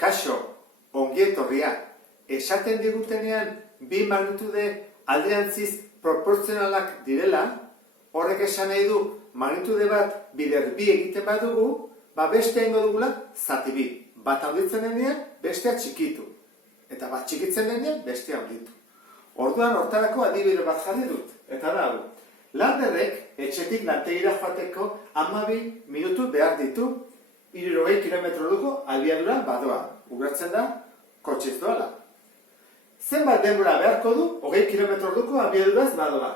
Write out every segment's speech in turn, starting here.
Kaixo, ongi etorria. Esaten digutenean bi magnitude alderantziz proportzionalak direla, horrek esan nahi du magnitude bat bider bi egiten badugu, beste egingo dugula zati bi. Bat handitzen denean, bestea txikitu. Eta bat txikitzen denean, bestea handitu. Orduan hortarako adibide bat jarri dut. Eta da hau. Landerrek etxetik lantegira joateko 12 minutu behar ditu, 60 kilometroko abiadura badoa. Ulertzen da, kotxez doala. Zenbat denbora beharko du, 20 kilometroko abiaduraz badoa.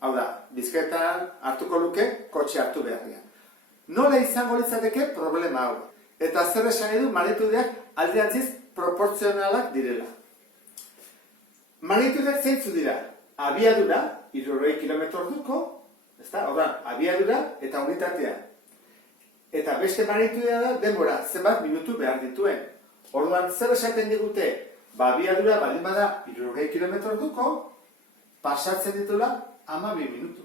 Hau da, bizkaitan hartuko luke, kotxe hartu beharria. Nola izango litzateke problema hau. Eta zer esan edu magnitudeak alderantziz proportzionalak direla. Magnitudeak zeintzu dira? Abiadura, 60 kilometro orduko, abiadura eta unitatea. Eta beste magnitudea da denbora, zenbat minutu behar dituen. Orduan, zer esaten digute, abiadura baldin bada 60 kilometro orduko, pasatzen ditula 12 minutu.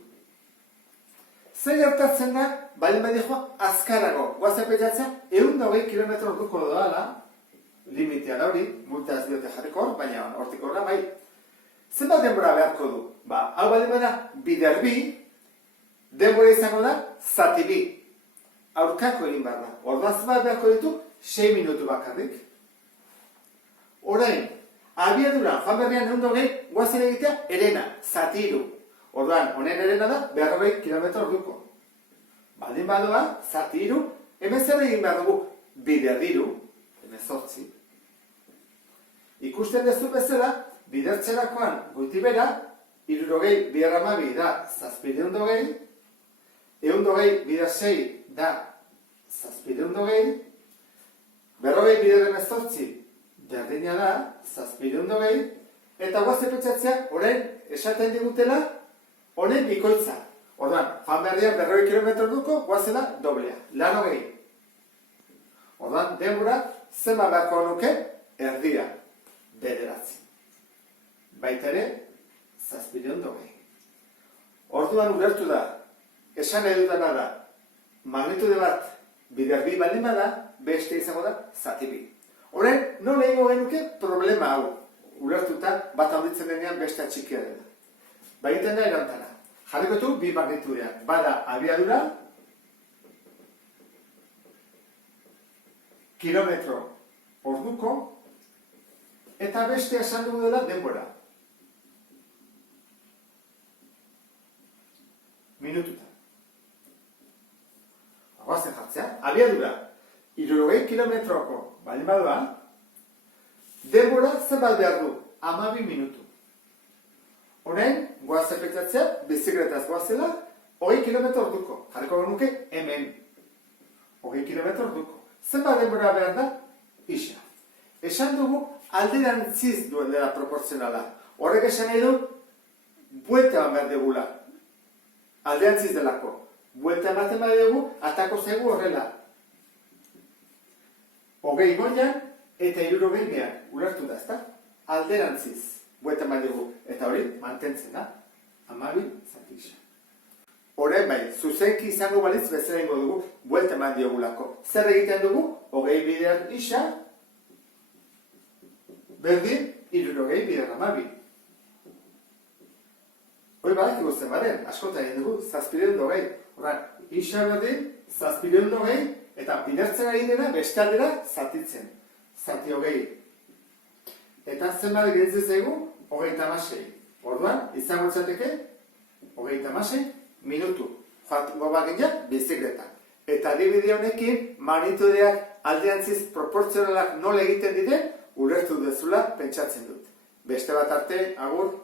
Zer gertatzen da, baldin badiko azkarago, guazen petxatzen, 120 kilometro orduko doala, limitea da hori, multa ez diote jarriko hor, baina hortik horra bai. Zenbat denbora beharko du? Hau baldin bada, bider bi, denbora izango da, zati bi. Aurkako egin behar da. Orduan zenbat beharko ditu, 6 minutu bakarrik. Orain, abiadura, joan berrian 120, guazen egitea, erena, zati iru. Orduan, honen erena da, 40 kilometro orduko. Baldin badoa, zati iru, hemen zer egin behar dugu, bider iru, hemen 8. Ikusten dezu bezala, bidertzerakoan goiti bera, 60 bider 12 da 720, 120 bider 6 da 720, 40 bider 8 berdina da 720, eta guazen petxatzea, orain esaten digutela, honen bikoitza. Orduan, joan berriak 40 kilometro duko, guazela doblea, lan 20. Orduan, denbora, zenba beharko nuke, erdia, 9. Baita ere, 720. Orduan ulertu da, esan nahi dutana da, magnitude bat bider bi baldin bada, beste izango da, zati bi. Horren, nola egingo genuke problema hau. Ulertuta, bat handitzen denean beste txikia dela. Baiten da erantara. Jarriko du bi magnitudeak. Bada abiadura, kilometro orduko, eta beste esan dugu dela denbora. Minututa. Guazen jartzea, abiadura, 60 kilometroko baldin badoa, denbora zenbat behar du, 12 minutu. Honen, guazen petxatzea, bizikletaz guazela, 20 kilometro orduko. Jarriko genuke hemen. 20 kilometro orduko. Zenbat denbora behar da, isa. Esan dugu, alderantziz duen dela proportzionala. Horrek esan nahi du, buelta behar degula. Alderantziz delako. Buelta ematen bai dugu, atako zaigu horrela. 20 goian eta 60 behar. Ulertu da, ezta? Alderantziz. Buelta bai dugu. Eta hori, mantentzen da. 12 zati isa. Horren bai, zuzenki izango balitz bezala ingo dugu, buelta eman diogulako. Zer egiten dugu? 20 bider isa, berdin, 60 bider 12. Hoi badak ikusten baren, askotan egin dugu, 720. Horren, isa berdin, 720, eta bidertzen ari dena beste aldera zatitzen. Zati 20. Eta zenbat geritzen zaigu? 36. Orduan, izango txateke, 36 minutu. Joatungo baginak, bizikletan. Eta adibide honekin, magnitudeak alderantziz proportzionalak nola egiten diren, ulertu dezula pentsatzen dut. Beste bat arte, agur.